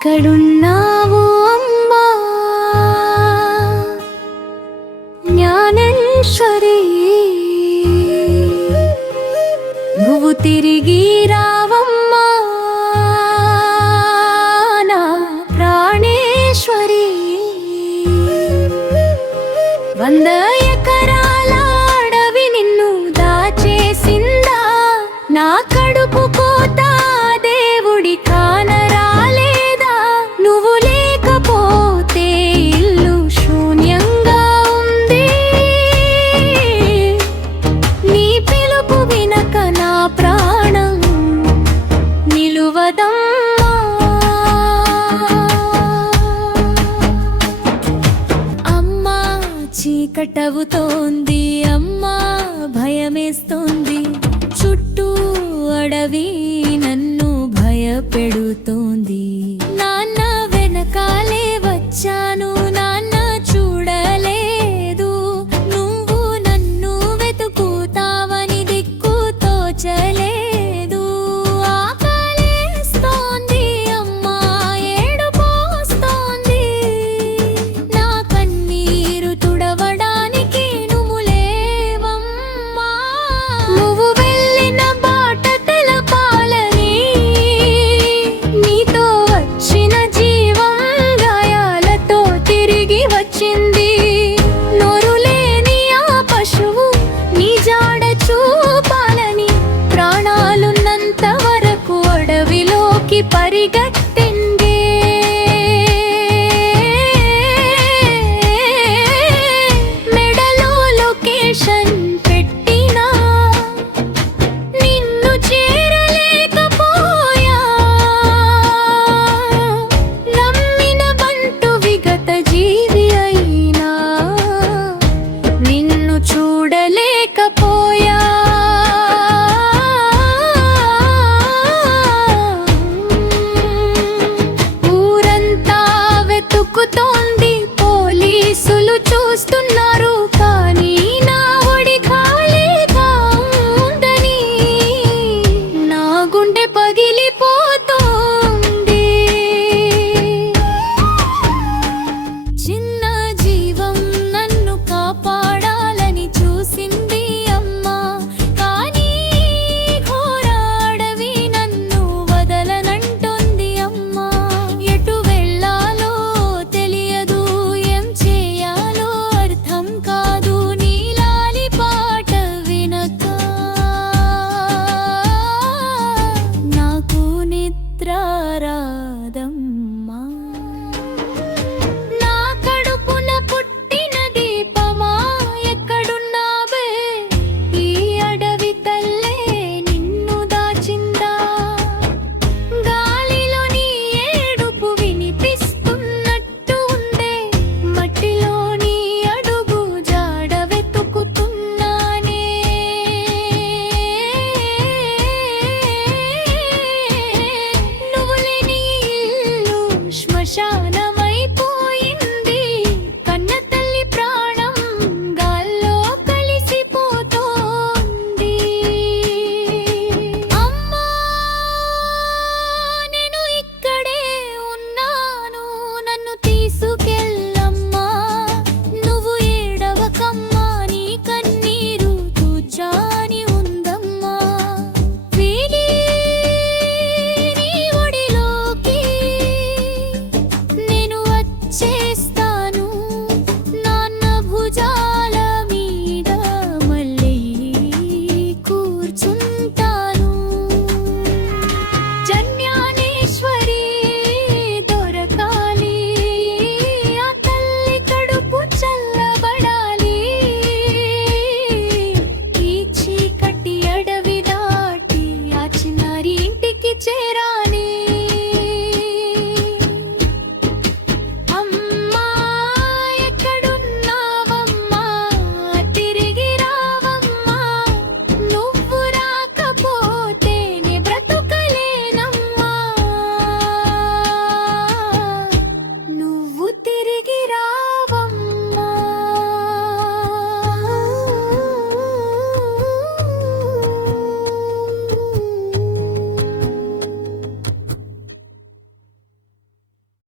ఎక్కడున్నావు అమ్మా జ్ఞానేశ్వరి, నువ్వు తిరిగి రావమ్మా నా ప్రాణేశ్వరి. 100 ఎకరాల అడవి నిన్ను దాచేసిందా, నా కడుపు కోత దేవుడి కానరాలేదా, నువ్వు లేకపోతే ఇల్లు శూన్యంగా ఉంది, నీ పిలుపు వినక నా ప్రాణం నిలువదమ్మా. అమ్మా చీకటవుతోంది, అమ్మా భయమేస్తోంది, చుట్టూ అడవి నన్ను భయపెడుతోంది. నాన్న వెనకాలే వచ్చాను, నాన్న చూడలేదు, నువ్వు నన్ను వెతుకుతావని దిక్కు తోచలేదు. ఆకలేస్తోంది అమ్మా, ఏడుపోస్తోంది, నా కన్నీరు తుడవడానికి నువ్వు లేవమ్మా. నువ్వు వెళ్ళిన బాట తెలపాలని, నీతో వచ్చిన జీవం గాయాలతో తిరిగి వచ్చింది. నోరు లేని ఆ పశువు నీ జాడ చూపాలని, ప్రాణాలున్నంత వరకు అడవిలోకి పరిగెత్తి